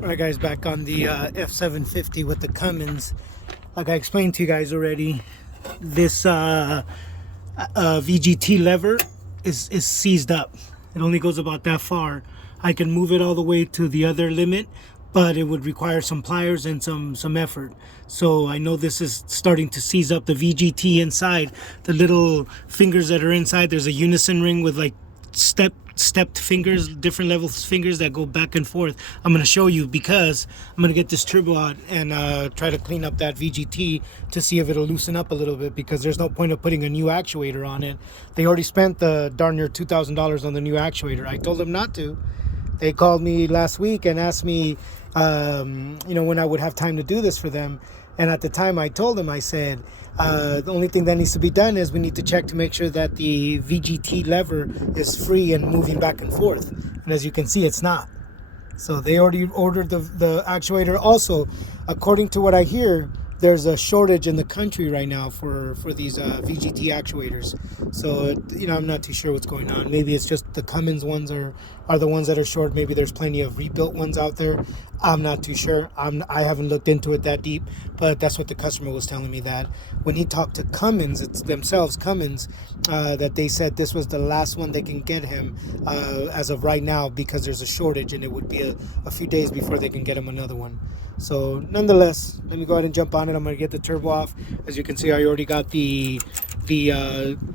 Alright guys, back on the F-750 with the Cummins. Like I explained to you guys already, this VGT lever is seized up. It only goes about that far. I can move it all the way to the other limit, but it would require some pliers and some effort. So I know this is starting to seize up the VGT inside. The little fingers that are inside, there's a unison ring with like stepped fingers, different levels fingers that go back and forth. I'm going to show you because I'm going to get this turbo out and try to clean up that VGT to see if it'll loosen up a little bit, because there's no point of putting a new actuator on it. They already spent the darn near $2,000 on the new actuator. I told them not to. They called me last week and asked me when I would have time to do this for them. And at the time I told them, I said, the only thing that needs to be done is we need to check to make sure that the VGT lever is free and moving back and forth. And as you can see, it's not. So they already ordered the actuator. Also, according to what I hear, there's a shortage in the country right now for these VGT actuators. So, I'm not too sure what's going on. Maybe it's just the Cummins ones are the ones that are short. Maybe there's plenty of rebuilt ones out there. I'm not too sure. I haven't looked into it that deep, but that's what the customer was telling me, that when he talked to Cummins, it's themselves, Cummins, that they said this was the last one they can get him as of right now, because there's a shortage and it would be a few days before they can get him another one. So nonetheless, let me go ahead and jump on it. I'm going to get the turbo off. As you can see, I already got the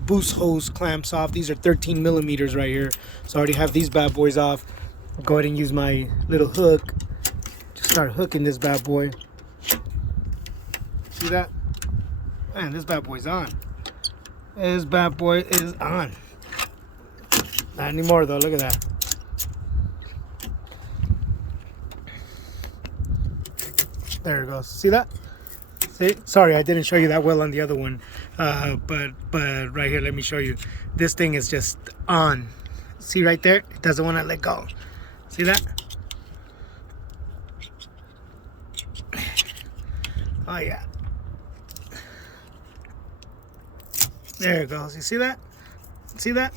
boost hose clamps off. These are 13 millimeters right here. So I already have these bad boys off. I'll go ahead and use my little hook to start hooking this bad boy. See that? Man, this bad boy's on. This bad boy is on. Not anymore though, look at that. There it goes. See that? See? Sorry, I didn't show you that well on the other one. But right here, let me show you. This thing is just on. See right there? It doesn't want to let go. See that? Oh yeah. There it goes. You see that? See that?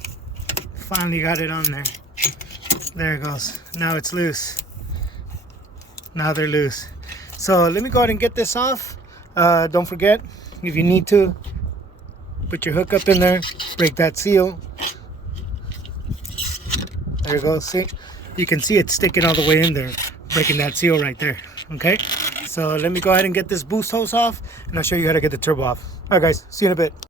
Finally got it on there. There it goes. Now it's loose. Now they're loose. So let me go ahead and get this off. Don't forget, if you need to, put your hook up in there, break that seal. There it goes. See? You can see it sticking all the way in there, breaking that seal right there. Okay? So let me go ahead and get this boost hose off, and I'll show you how to get the turbo off. All right, guys. See you in a bit.